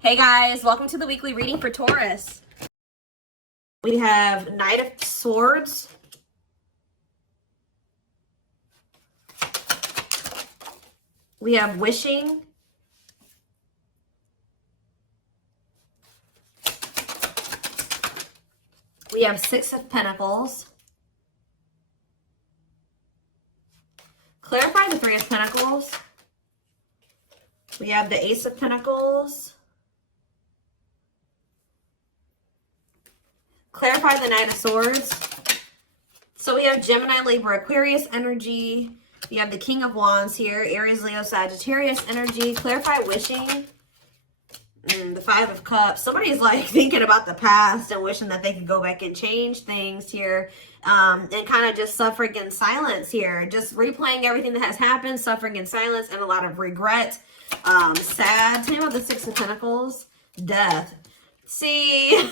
Hey guys, welcome to the weekly reading for Taurus. We have Knight of Swords. We have Wishing. We have Six of Pentacles. Clarify the Three of Pentacles. We have the Ace of Pentacles. Clarify the Knight of Swords. So we have Gemini, Libra, Aquarius energy. We have the King of Wands here. Aries, Leo, Sagittarius energy. Clarify Wishing. The Five of Cups. Somebody's like thinking about the past and wishing that they could go back and change things here. And kind of just suffering in silence here. Just replaying everything that has happened. Suffering in silence and a lot of regret. Sad. Tell me about the Six of Pentacles. Death. See...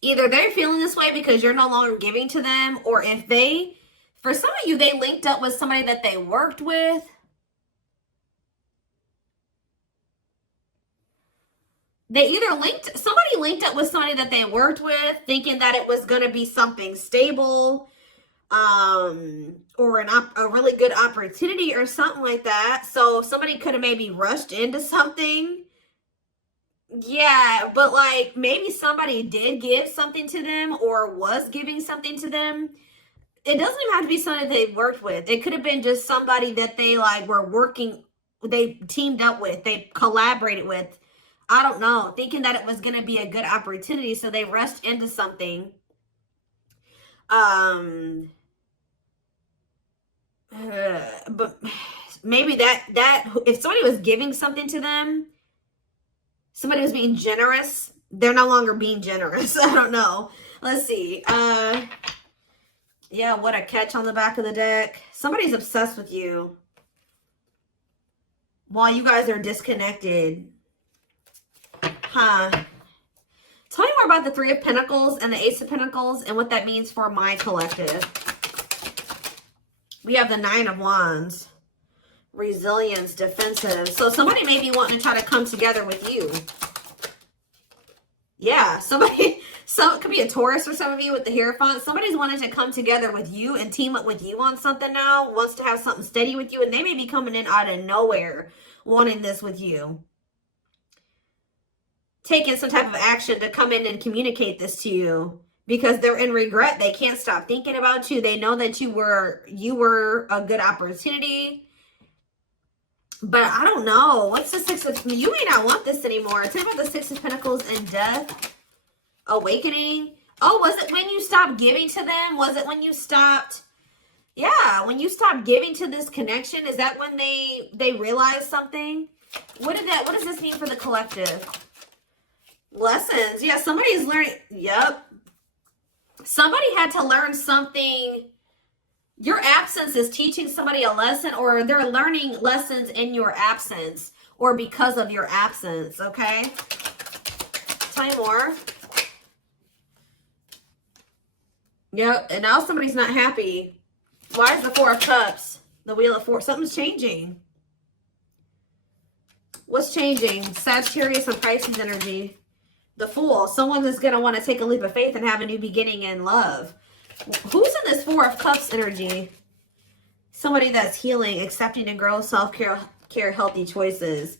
Either they're feeling this way because you're no longer giving to them, or if they, for some of you, they linked up with somebody that they worked with. They either somebody linked up with somebody that they worked with, thinking that it was going to be something stable, or a really good opportunity or something like that. So somebody could have maybe rushed into something. Yeah, but like maybe somebody did give something to them or was giving something to them. It doesn't even have to be somebody they worked with. It could have been just somebody that they like were working, they teamed up with, they collaborated with. I don't know, thinking that it was going to be a good opportunity, so they rushed into something. But maybe that if somebody was giving something to them, somebody was being generous. They're no longer being generous. I don't know. Let's see. Yeah, what a catch on the back of the deck. Somebody's obsessed with you while you guys are disconnected. Huh. Tell me more about the Three of Pentacles and the Ace of Pentacles and what that means for my collective. We have the Nine of Wands. Resilience, defensive. So somebody may be wanting to try to come together with you. Yeah, it could be a Taurus for some of you with the Hierophant. Somebody's wanting to come together with you and team up with you on something now. Wants to have something steady with you. And they may be coming in out of nowhere wanting this with you. Taking some type of action to come in and communicate this to you. Because they're in regret. They can't stop thinking about you. They know that you were a good opportunity. But I don't know. What's the Six of... You may not want this anymore. Tell me about the Six of Pentacles and Death. Awakening. Oh, was it when you stopped giving to them? Was it when you stopped... Yeah, when you stopped giving to this connection? Is that when they realized something? What does this mean for the collective? Lessons. Yeah, somebody's learning... Yep. Somebody had to learn something... Your absence is teaching somebody a lesson, or they're learning lessons in your absence or because of your absence, okay? Tell me more. Yep, and now somebody's not happy. Why is the Four of Cups? The Wheel of Fortune. Something's changing. What's changing? Sagittarius and Pisces energy. The Fool. Someone is going to want to take a leap of faith and have a new beginning in love. Who's in this Four of Cups energy? Somebody that's healing, accepting and growth, self-care, healthy choices.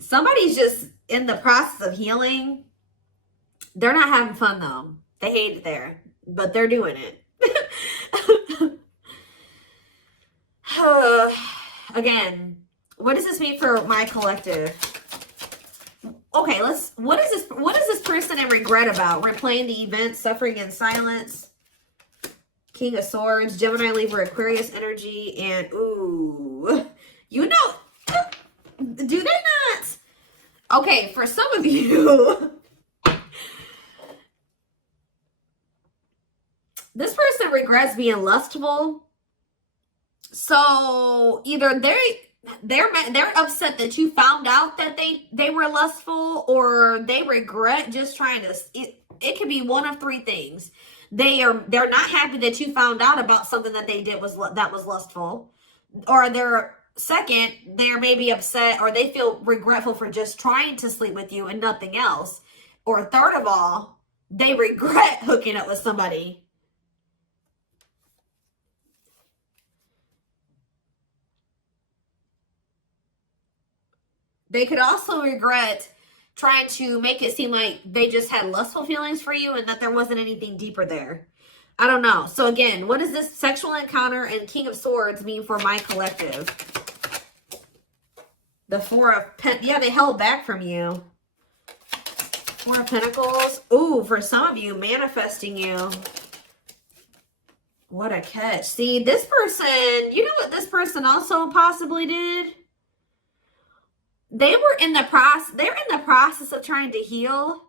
Somebody's just in the process of healing. They're not having fun, though. They hate it there, but they're doing it. Again, what does this mean for my collective? Okay, what is this person in regret about? Replaying the event, suffering in silence. King of Swords, Gemini, Libra, Aquarius energy, and ooh, you know, do they not? Okay, for some of you, this person regrets being lustful. So either they're upset that you found out that they were lustful, or they regret just trying to. It could be one of three things. They're not happy that you found out about something that they did that was lustful, or they're second, they're maybe upset or they feel regretful for just trying to sleep with you and nothing else. Or third of all, they regret hooking up with somebody. They could also regret trying to make it seem like they just had lustful feelings for you and that there wasn't anything deeper there. I don't know. So again, what does this sexual encounter and King of Swords mean for my collective? The Four of Pentacles. Yeah, they held back from you. Four of Pentacles. Ooh, for some of you, manifesting you. What a catch. See, this person, you know what this person also possibly did? They're in the process of trying to heal.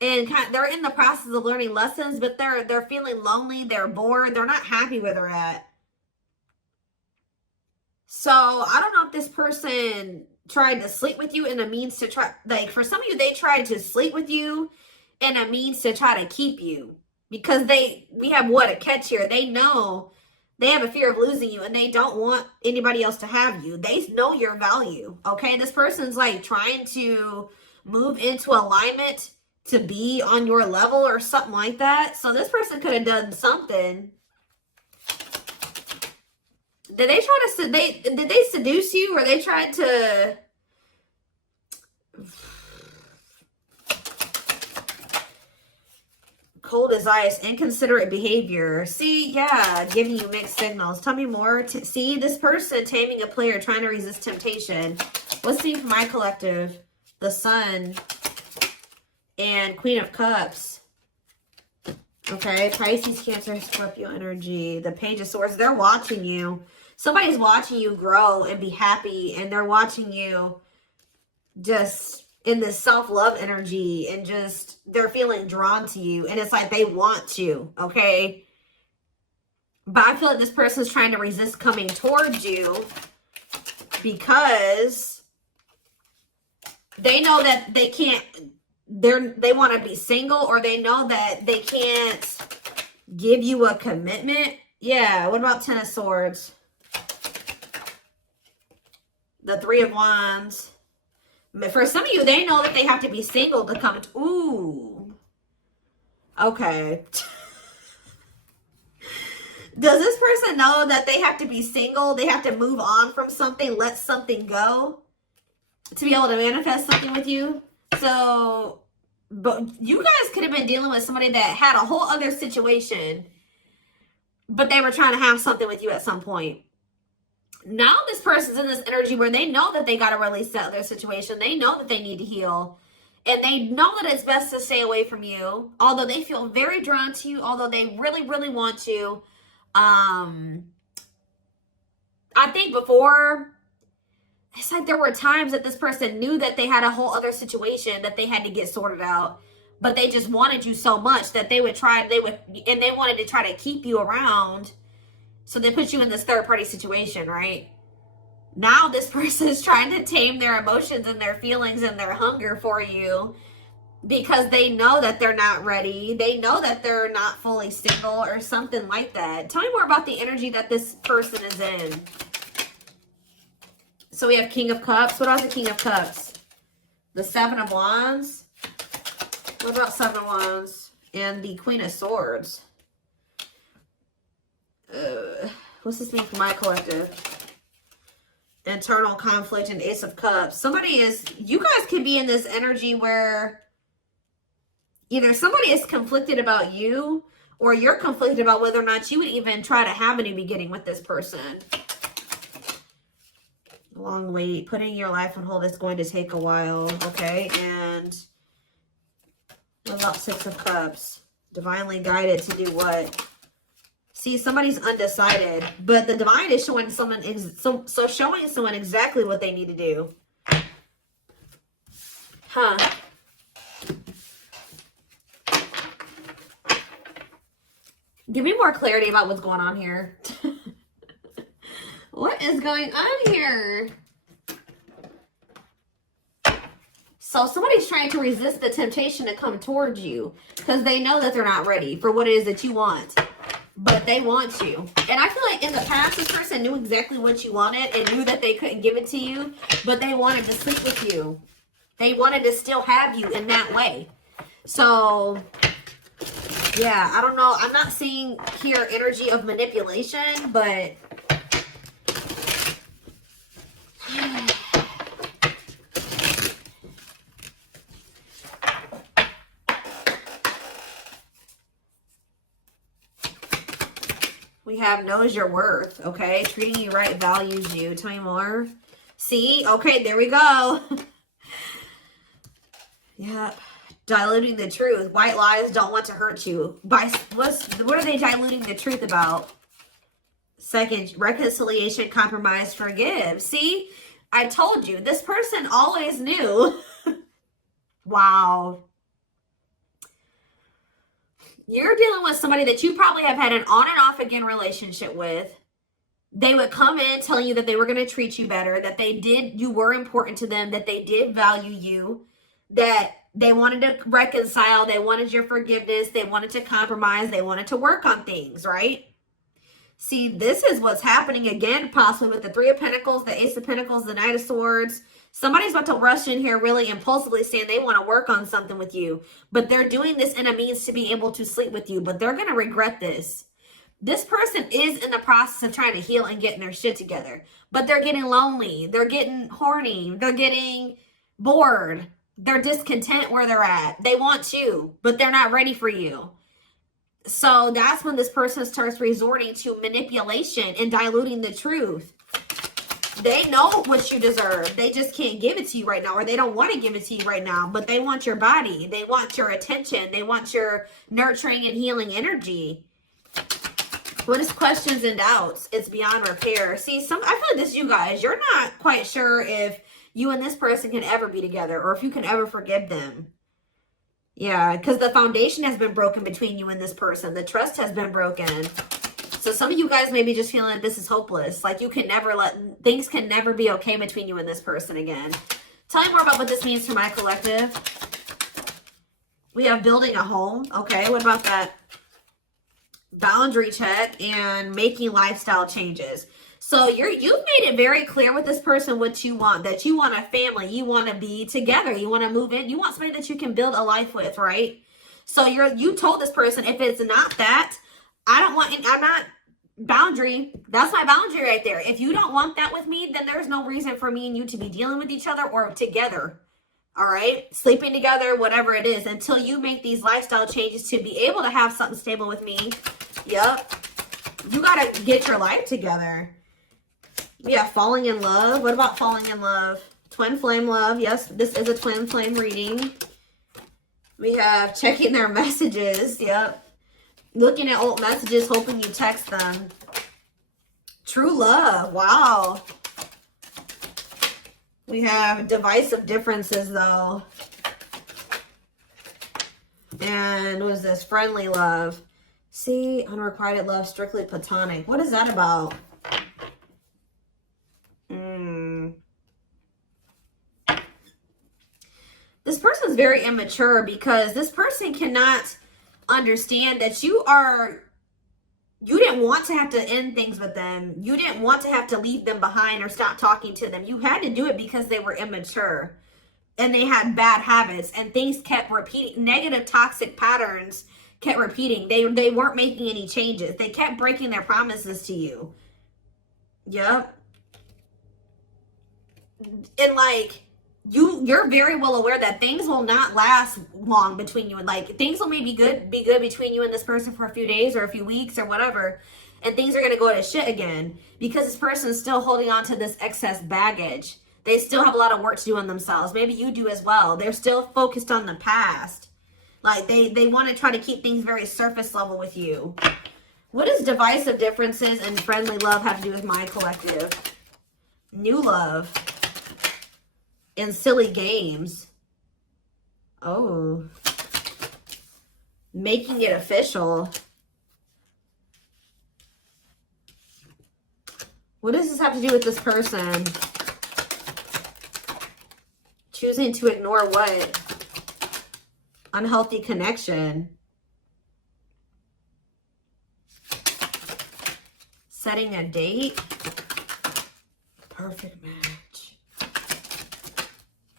And they're in the process of learning lessons, but they're feeling lonely, they're bored, they're not happy where they're at. So I don't know if this person tried to sleep with you in a means to try, like for some of you, they tried to sleep with you in a means to try to keep you. Because we have what a catch here. They know they have a fear of losing you and they don't want anybody else to have you. They know your value. Okay. This person's like trying to move into alignment to be on your level or something like that. So this person could have done something. Did they try to, did they seduce you or they tried to, cold as ice, inconsiderate behavior. See, yeah, giving you mixed signals. Tell me more. See, this person taming a player, trying to resist temptation. Let's see for my collective. The Sun and Queen of Cups. Okay, Pisces, Cancer, Scorpio energy. The Page of Swords. They're watching you. Somebody's watching you grow and be happy, and they're watching you just in this self-love energy, and just they're feeling drawn to you, and it's like they want you, okay? But I feel like this person's trying to resist coming towards you because they know that they can't, they want to be single, or they know that they can't give you a commitment. Yeah, what about Ten of Swords? The Three of Wands. For some of you, they know that they have to be single to come to, ooh. Okay. Does this person know that they have to be single? They have to move on from something, let something go to be able to manifest something with you? So, but you guys could have been dealing with somebody that had a whole other situation, but they were trying to have something with you at some point. Now this person's in this energy where they know that they got to release that other situation. They know that they need to heal. And they know that it's best to stay away from you. Although they feel very drawn to you. Although they really, really want to. I think before, it's like there were times that this person knew that they had a whole other situation that they had to get sorted out. But they just wanted you so much that they wanted to try to keep you around. So they put you in this third-party situation, right? Now this person is trying to tame their emotions and their feelings and their hunger for you because they know that they're not ready. They know that they're not fully single or something like that. Tell me more about the energy that this person is in. So we have King of Cups. What else is the King of Cups? The Seven of Wands. What about Seven of Wands? And the Queen of Swords. What's this mean for my collective? Internal conflict and Ace of Cups. You guys could be in this energy where either somebody is conflicted about you, or you're conflicted about whether or not you would even try to have a new beginning with this person. Long wait. Putting your life on hold is going to take a while. Okay. And what about Six of Cups? Divinely guided to do what? See, somebody's undecided, but the divine is showing someone, showing someone exactly what they need to do. Huh. Give me more clarity about what's going on here. What is going on here? So somebody's trying to resist the temptation to come towards you because they know that they're not ready for what it is that you want. but they want you. And I feel like in the past, this person knew exactly what you wanted and knew that they couldn't give it to you, but they wanted to sleep with you. They wanted to still have you in that way. So, yeah, I don't know. I'm not seeing here energy of manipulation, but we have knows your worth, okay? Treating you right, values you. Tell me more. See? Okay, there we go. Yeah. Diluting the truth. White lies don't want to hurt you. What are they diluting the truth about? Second, reconciliation, compromise, forgive. See? I told you. This person always knew. Wow. You're dealing with somebody that you probably have had an on and off again relationship with. They would come in telling you that they were going to treat you better, that you were important to them, that they did value you, that they wanted to reconcile, they wanted your forgiveness, they wanted to compromise, they wanted to work on things, right? See, this is what's happening again, possibly with the Three of Pentacles, the Ace of Pentacles, the Knight of Swords. Somebody's about to rush in here really impulsively saying they want to work on something with you, but they're doing this in a means to be able to sleep with you, but they're going to regret this. This person is in the process of trying to heal and getting their shit together, but they're getting lonely. They're getting horny. They're getting bored. They're discontent where they're at. They want you, but they're not ready for you. So that's when this person starts resorting to manipulation and diluting the truth. They know what you deserve. They just can't give it to you right now, or they don't want to give it to you right now, but they want your body. They want your attention. They want your nurturing and healing energy. What is questions and doubts? It's beyond repair. See, I feel like this, you guys, you're not quite sure if you and this person can ever be together or if you can ever forgive them. Yeah, because the foundation has been broken between you and this person. The trust has been broken. So some of you guys may be just feeling like this is hopeless. Like you can never things can never be okay between you and this person again. Tell me more about what this means for my collective. We have building a home. Okay, what about that? Boundary check and making lifestyle changes. So you've made it very clear with this person what you want, that you want a family, you want to be together, you want to move in, you want somebody that you can build a life with, right? So you told this person, if it's not that, I'm not boundary. That's my boundary right there. If you don't want that with me, then there's no reason for me and you to be dealing with each other or together. All right, sleeping together, whatever it is, until you make these lifestyle changes to be able to have something stable with me. Yep. You got to get your life together. Yeah, falling in love. What about falling in love? Twin flame love. Yes, this is a twin flame reading. We have checking their messages. Yep. Looking at old messages, hoping you text them. True love. Wow. We have divisive differences, though. And what is this? Friendly love. See, unrequited love, strictly platonic. What is that about? This person's very immature because this person cannot understand that you didn't want to have to end things with them. You didn't want to have to leave them behind or stop talking to them. You had to do it because they were immature and they had bad habits and things kept repeating. Negative toxic patterns kept repeating. They weren't making any changes. They kept breaking their promises to you. Yep. And like, you're very well aware that things will not last long between you, and like things will maybe be good between you and this person for a few days or a few weeks or whatever, and things are going to go to shit again because this person is still holding on to this excess baggage. They still have a lot of work to do on themselves. Maybe you do as well. They're still focused on the past. Like they want to try to keep things very surface level with you. What does divisive differences and friendly love have to do with my collective? New love. And silly games. Oh. Making it official. What does this have to do with this person? Choosing to ignore what? Unhealthy connection. Setting a date. Perfect match.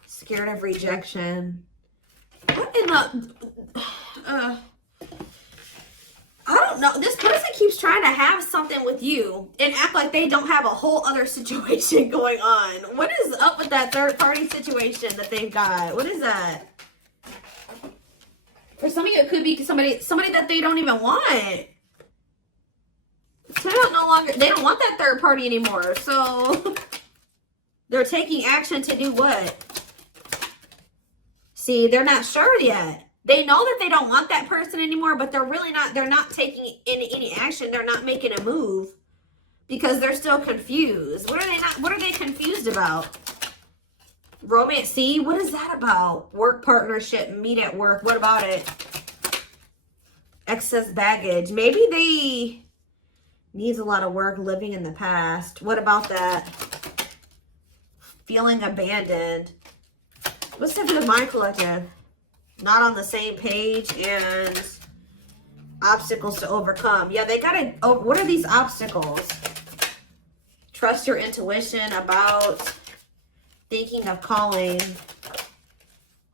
Scared of rejection. What in the... I don't know. This person keeps trying to have something with you and act like they don't have a whole other situation going on. What is up with that third party situation that they've got? What is that? For some of you, it could be somebody that they don't even want. So they don't want that third party anymore. So they're taking action to do what? See, they're not sure yet. They know that they don't want that person anymore, but they're not taking any action. They're not making a move because they're still confused. What are they confused about? Romance, see, what is that about? Work partnership, meet at work. What about it? Excess baggage. Maybe they needs a lot of work, living in the past. What about that? Feeling abandoned. What's the difference with my collective? Not on the same page and obstacles to overcome. Yeah, they gotta, what are these obstacles? Trust your intuition, about, thinking of calling,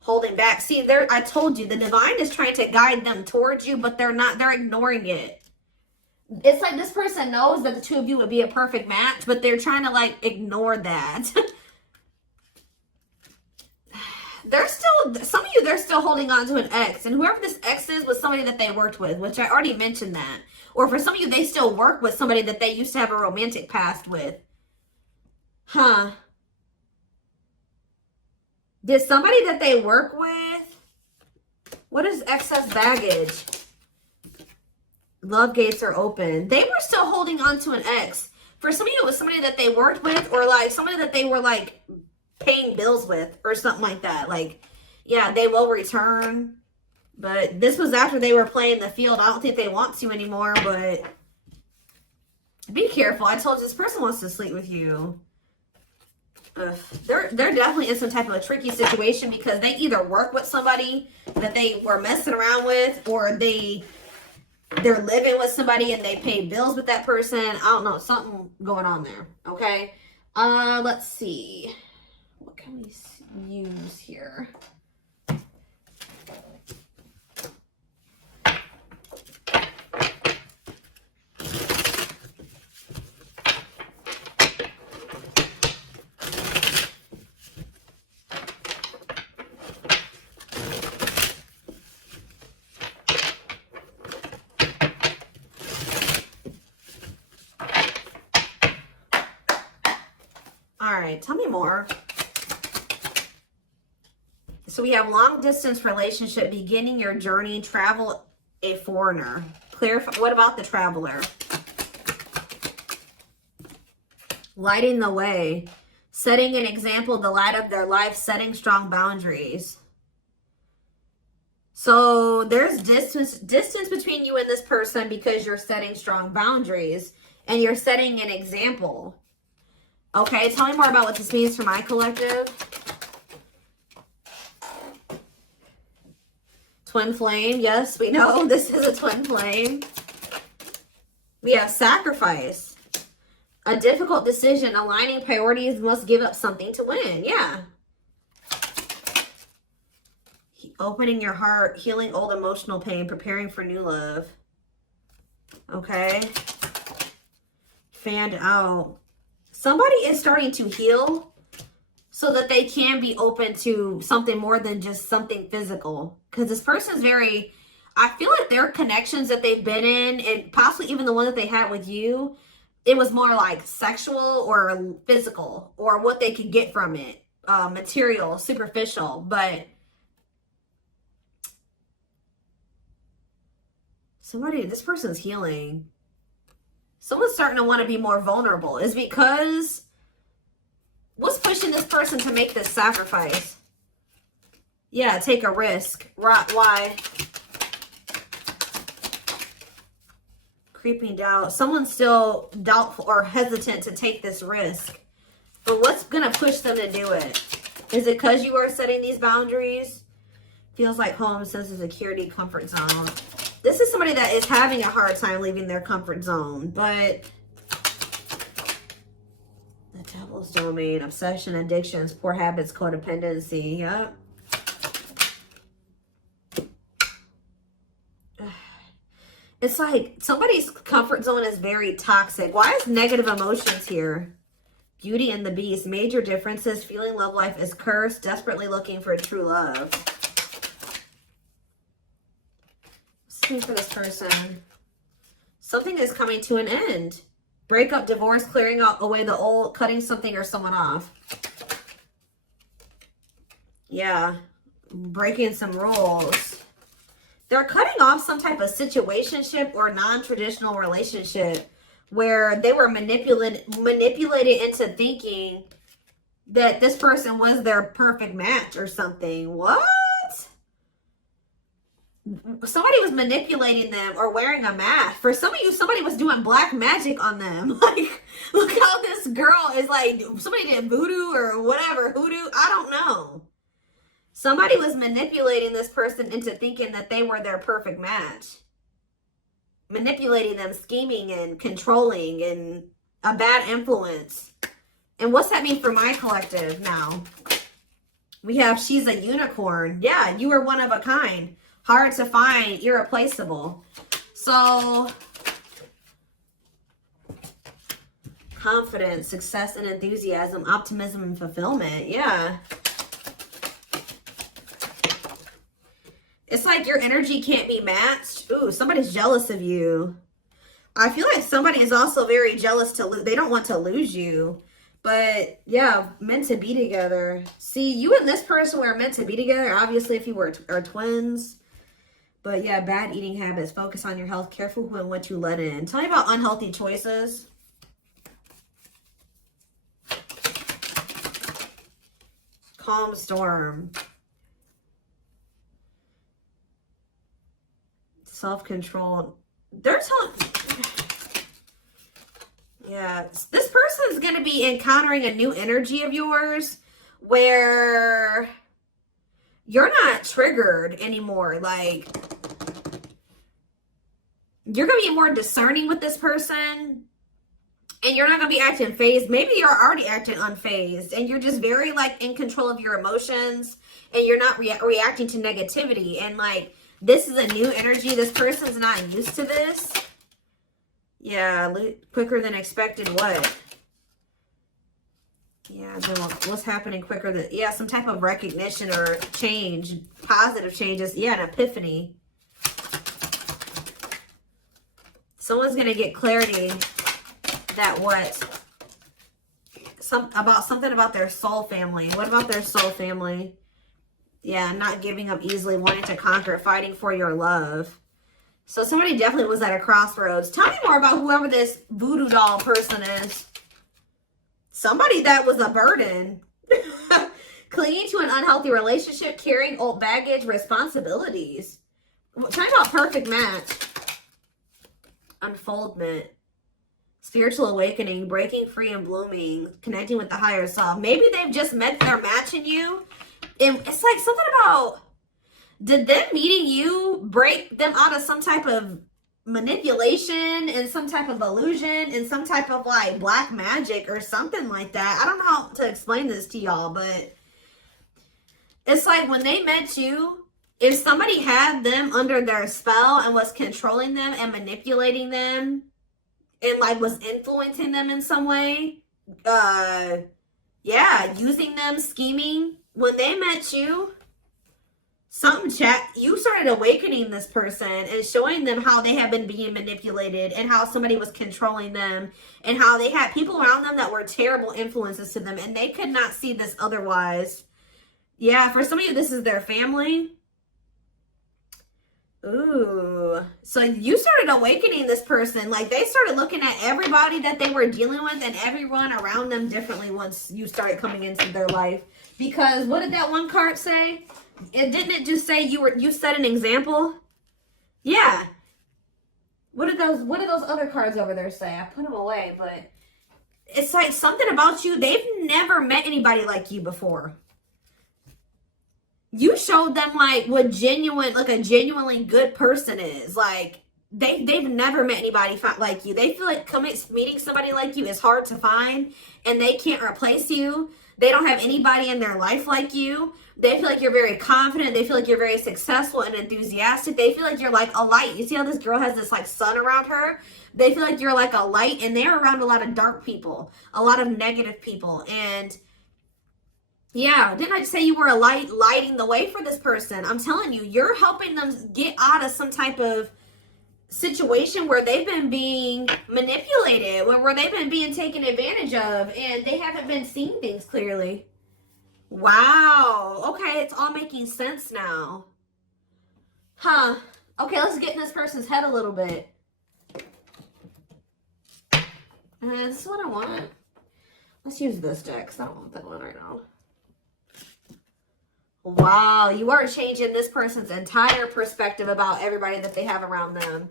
holding back. See, I told you, the divine is trying to guide them towards you, but they're ignoring it. It's like this person knows that the two of you would be a perfect match, but they're trying to like ignore that. Some of you, they're still holding on to an ex. And whoever this ex is was somebody that they worked with, which I already mentioned that. Or for some of you, they still work with somebody that they used to have a romantic past with. Huh. Did somebody that they work with? What is excess baggage? Love gates are open. They were still holding on to an ex. For some of you, it was somebody that they worked with, or like somebody that they were like paying bills with or something like that. Like, yeah, they will return, but this was after they were playing the field. I don't think they want to anymore, but be careful. I told you, this person wants to sleep with you. Ugh. They're definitely in some type of a tricky situation because they either work with somebody that they were messing around with, or they're living with somebody and they pay bills with that person. I don't know, something going on there. Okay. Let's see. What can we use here? All right, tell me more. So we have long distance relationship, beginning your journey, travel, a foreigner. Clarify, what about the traveler? Lighting the way, setting an example, the light of their life, setting strong boundaries. So there's distance between you and this person because you're setting strong boundaries and you're setting an example. Okay, tell me more about what this means for my collective. Twin flame, yes, we know this is a twin flame. We have sacrifice. A difficult decision, aligning priorities, must give up something to win. Yeah. Opening your heart, healing old emotional pain, preparing for new love. Okay. Fanned out. Somebody is starting to heal so that they can be open to something more than just something physical. Because this person's I feel like their connections that they've been in, and possibly even the one that they had with you, it was more like sexual or physical, or what they could get from it. Material, superficial. But this person's healing. Someone's starting to want to be more vulnerable. Is because what's pushing this person to make this sacrifice? Yeah, take a risk. Why? Creeping doubt. Someone's still doubtful or hesitant to take this risk. But what's going to push them to do it? Is it because you are setting these boundaries? Feels like home, sense of security, comfort zone. This is somebody that is having a hard time leaving their comfort zone. But False domain, obsession, addictions, poor habits, codependency. Yep. It's like somebody's comfort zone is very toxic. Why is negative emotions here? Beauty and the Beast. Major differences. Feeling love life is cursed. Desperately looking for true love. Something for this person. Something is coming to an end. Breakup, divorce, clearing out away the old, cutting something or someone off. Yeah. Breaking some rules. They're cutting off some type of situationship or non-traditional relationship where they were manipulated into thinking that this person was their perfect match or something. What? Somebody was manipulating them or wearing a mask. For some of you, somebody was doing black magic on them. Like, look how this girl is like, somebody did voodoo or whatever, hoodoo. I don't know. Somebody was manipulating this person into thinking that they were their perfect match. Manipulating them, scheming and controlling and a bad influence. And what's that mean for my collective now? We have she's a unicorn. Yeah, you are one of a kind. Hard to find, irreplaceable. So, confidence, success and enthusiasm, optimism and fulfillment. Yeah. It's like your energy can't be matched. Ooh, somebody's jealous of you. I feel like somebody is also very jealous to lose. They don't want to lose you. But yeah, meant to be together. See, you and this person were meant to be together. Obviously, if you are twins. But yeah, bad eating habits. Focus on your health. Careful who and what you let in. Tell me about unhealthy choices. Calm storm. Self-control. They're telling... Yeah, this person is going to be encountering a new energy of yours where you're not triggered anymore. Like, you're going to be more discerning with this person and you're not going to be acting phased. Maybe you're already acting unfazed and you're just very like in control of your emotions and you're not reacting to negativity. And like, this is a new energy. This person's not used to this. Yeah, quicker than expected. What? Yeah, what's happening quicker than... Yeah, some type of recognition or change. Positive changes. Yeah, an epiphany. Someone's going to get clarity that what? Something about their soul family. What about their soul family? Yeah, not giving up easily, wanting to conquer, fighting for your love. So somebody definitely was at a crossroads. Tell me more about whoever this voodoo doll person is. Somebody that was a burden. Clinging to an unhealthy relationship, carrying old baggage, responsibilities. Tell me about perfect match. Unfoldment. Spiritual awakening, breaking free and blooming, connecting with the higher self. Maybe they've just met their match in you. And it's like something about, did them meeting you break them out of some type of manipulation and some type of illusion and some type of like black magic or something like that? I don't know how to explain this to y'all, but it's like when they met you, if somebody had them under their spell and was controlling them and manipulating them and like was influencing them in some way, yeah, using them, scheming. When they met you, you started awakening this person and showing them how they have been being manipulated and how somebody was controlling them and how they had people around them that were terrible influences to them and they could not see this otherwise. Yeah, for some of you, this is their family. Ooh. So you started awakening this person. Like they started looking at everybody that they were dealing with and everyone around them differently once you started coming into their life. Because what did that one card say? Didn't it just say you set an example? Yeah. What did those other cards over there say? I put them away, but it's like something about you. They've never met anybody like you before. You showed them like what a genuinely good person is. Like they've never met anybody like you. They feel like meeting somebody like you is hard to find, and they can't replace you. They don't have anybody in their life like you. They feel like you're very confident. They feel like you're very successful and enthusiastic. They feel like you're like a light. You see how this girl has this like sun around her? They feel like you're like a light, and they're around a lot of dark people, a lot of negative people. And yeah, didn't I just say you were a light, lighting the way for this person? I'm telling you, you're helping them get out of some type of situation where they've been being manipulated, where they've been being taken advantage of, and they haven't been seeing things clearly. Wow. Okay, it's all making sense now. Huh. Okay, let's get in this person's head a little bit. This is what I want. Let's use this deck, because I don't want that one right now. Wow, you are changing this person's entire perspective about everybody that they have around them.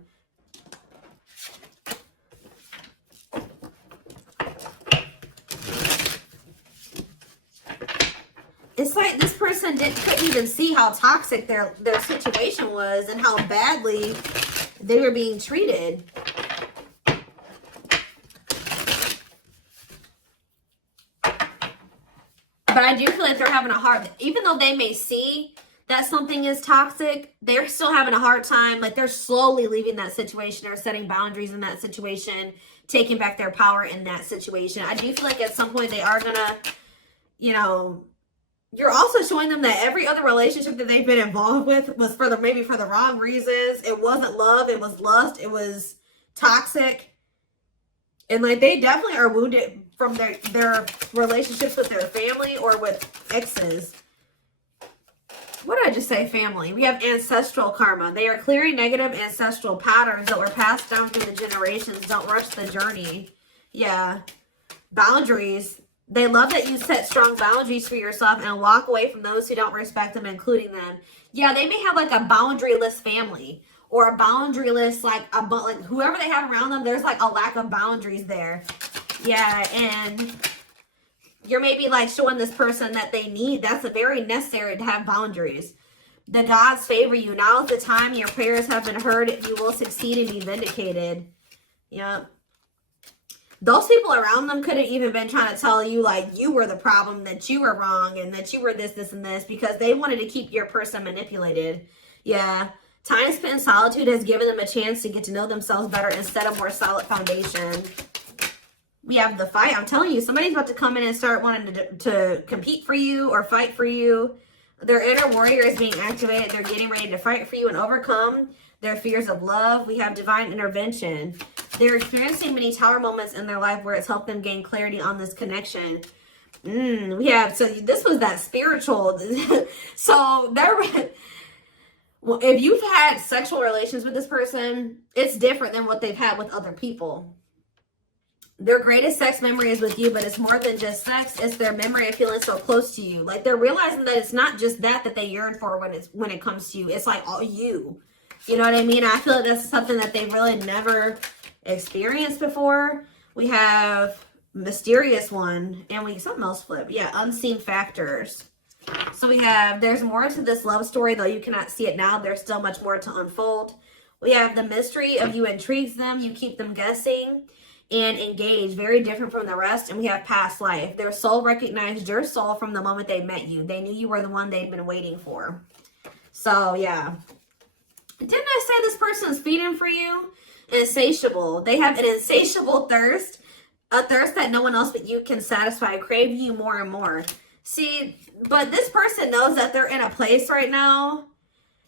It's like this person couldn't even see how toxic their situation was and how badly they were being treated. But I do feel like they're having a hard, even though they may see that something is toxic, they're still having a hard time. Like they're slowly leaving that situation or setting boundaries in that situation, taking back their power in that situation. I do feel like at some point they are gonna, you know, you're also showing them that every other relationship that they've been involved with was maybe for the wrong reasons. It wasn't love, it was lust, it was toxic. And like they definitely are wounded from their relationships with their family or with exes. What did I just say? Family. We have ancestral karma. They are clearing negative ancestral patterns that were passed down through the generations. Don't rush the journey. Yeah. Boundaries. They love that you set strong boundaries for yourself and walk away from those who don't respect them, including them. Yeah, they may have like a boundaryless family or a boundaryless, like whoever they have around them, there's like a lack of boundaries there. Yeah, and you're maybe like showing this person that they need. That's very necessary to have boundaries. The gods favor you. Now is the time. Your prayers have been heard. You will succeed and be vindicated. Yeah. Those people around them could have even been trying to tell you like you were the problem, that you were wrong, and that you were this, this, and this, because they wanted to keep your person manipulated. Yeah. Time spent in solitude has given them a chance to get to know themselves better and set a more solid foundation. We have the fight. I'm telling you, somebody's about to come in and start wanting to compete for you or fight for you. Their inner warrior is being activated. They're getting ready to fight for you and overcome their fears of love. We have divine intervention. They're experiencing many tower moments in their life where it's helped them gain clarity on this connection. We have, so this was that spiritual. So there, well, if you've had sexual relations with this person, it's different than what they've had with other people. Their greatest sex memory is with you, but it's more than just sex. It's their memory of feeling so close to you. Like they're realizing that it's not just that they yearn for when it comes to you. It's like all you. You know what I mean? I feel like that's something that they've really never experienced before. We have mysterious one, and we something else flip. Yeah, unseen factors. So we have, there's more to this love story, though you cannot see it now. There's still much more to unfold. We have the mystery of you intrigues them. You keep them guessing and engaged. Very different from the rest. And we have past life. Their soul recognized your soul from the moment they met you. They knew you were the one they'd been waiting for. So, yeah. Didn't I say this person's feeding for you? Insatiable. They have an insatiable thirst. A thirst that no one else but you can satisfy. Craving you more and more. See, but this person knows that they're in a place right now.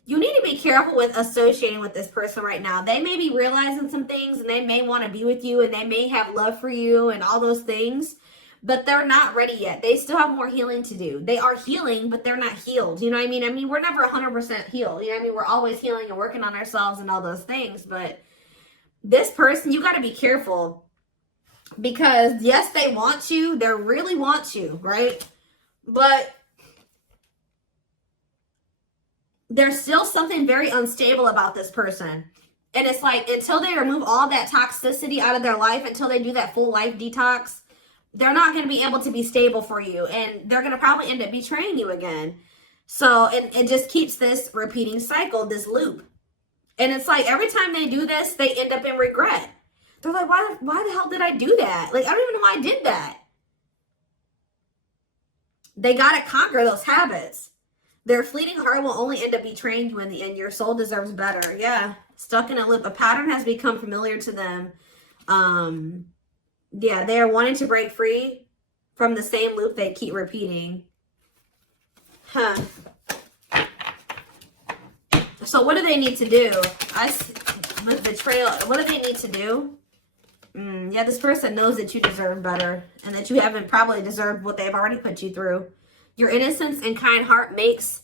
You need to be careful with associating with this person right now. They may be realizing some things, and they may want to be with you, and they may have love for you and all those things, but they're not ready yet. They still have more healing to do. They are healing, but they're not healed. You know what I mean? I mean, we're never 100% healed. You know what I mean? We're always healing and working on ourselves and all those things, but this person, you got to be careful, because yes, they want you. They really want you, right? But there's still something very unstable about this person. And it's like, until they remove all that toxicity out of their life, until they do that full life detox, they're not going to be able to be stable for you. And they're going to probably end up betraying you again. So it just keeps this repeating cycle, this loop. And it's like every time they do this, they end up in regret. They're like, why the hell did I do that? Like, I don't even know why I did that. They got to conquer those habits. Their fleeting heart will only end up betraying you in the end. Your soul deserves better. Yeah. Stuck in a loop. A pattern has become familiar to them. Yeah, they are wanting to break free from the same loop they keep repeating. Huh. So what do they need to do? With betrayal, what do they need to do? Yeah, this person knows that you deserve better and that you haven't probably deserved what they've already put you through. Your innocence and kind heart makes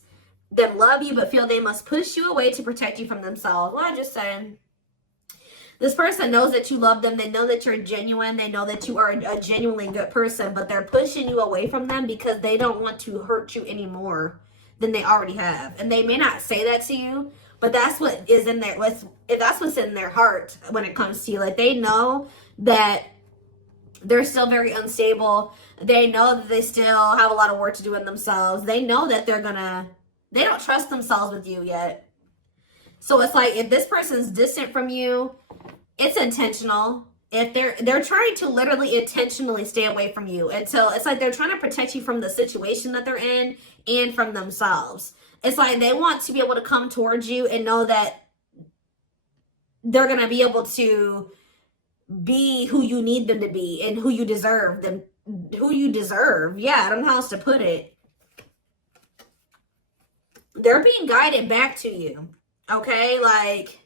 them love you but feel they must push you away to protect you from themselves. Well, I just said. This person knows that you love them. They know that you're genuine. They know that you are a genuinely good person, but they're pushing you away from them because they don't want to hurt you any more than they already have. And they may not say that to you, but that's what is in there. That's what's in their heart when it comes to you. Like, they know that they're still very unstable. They know that they still have a lot of work to do in themselves. They know that they don't trust themselves with you yet. So it's like, if this person's distant from you, it's intentional. If they're trying to literally intentionally stay away from you until it's like they're trying to protect you from the situation that they're in and from themselves. It's like they want to be able to come towards you and know that they're going to be able to be who you need them to be and who you deserve them, who you deserve. Yeah, I don't know how else to put it. They're being guided back to you. Okay, like,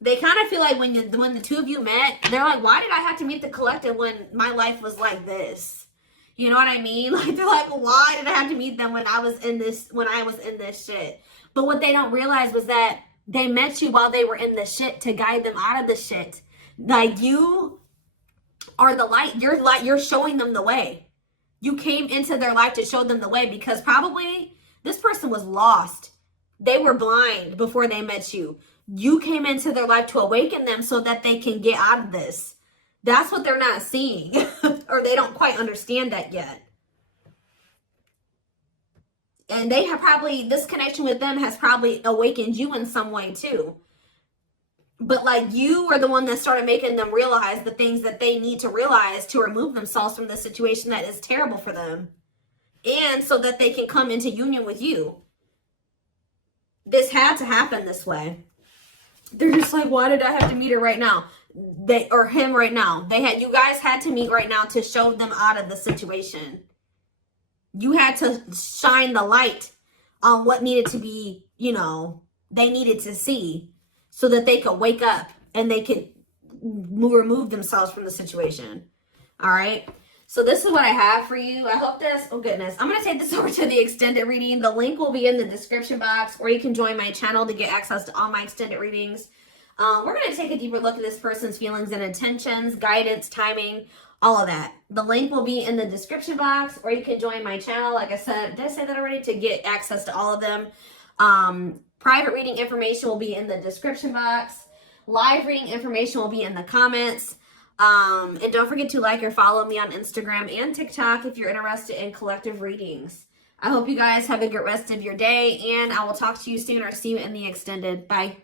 they kind of feel like when the two of you met, they're like, why did I have to meet the collective when my life was like this? You know what I mean? Like, they're like, why did I have to meet them when I was in this shit? But what they don't realize was that they met you while they were in the shit to guide them out of the shit. Like, you are the light. You're showing them the way. You came into their life to show them the way because probably this person was lost. They were blind before they met you. You came into their life to awaken them so that they can get out of this. That's what they're not seeing. Or they don't quite understand that yet. And they have probably, this connection with them has probably awakened you in some way too. But like, you are the one that started making them realize the things that they need to realize to remove themselves from the situation that is terrible for them. And so that they can come into union with you. This had to happen this way. They're just like, why did I have to meet her right now? Or him right now. You guys had to meet right now to show them out of the situation. You had to shine the light on what needed to be, they needed to see so that they could wake up and they could remove themselves from the situation. All right. So this is what I have for you. I hope this, oh goodness, I'm going to take this over to the extended reading. The link will be in the description box, or you can join my channel to get access to all my extended readings. We're going to take a deeper look at this person's feelings and intentions, guidance, timing, all of that. The link will be in the description box, or you can join my channel. Like I said, did I say that already? To get access to all of them. Private reading information will be in the description box. Live reading information will be in the comments. And don't forget to like or follow me on Instagram and TikTok if you're interested in collective readings. I hope you guys have a good rest of your day, and I will talk to you soon or see you in the extended. Bye.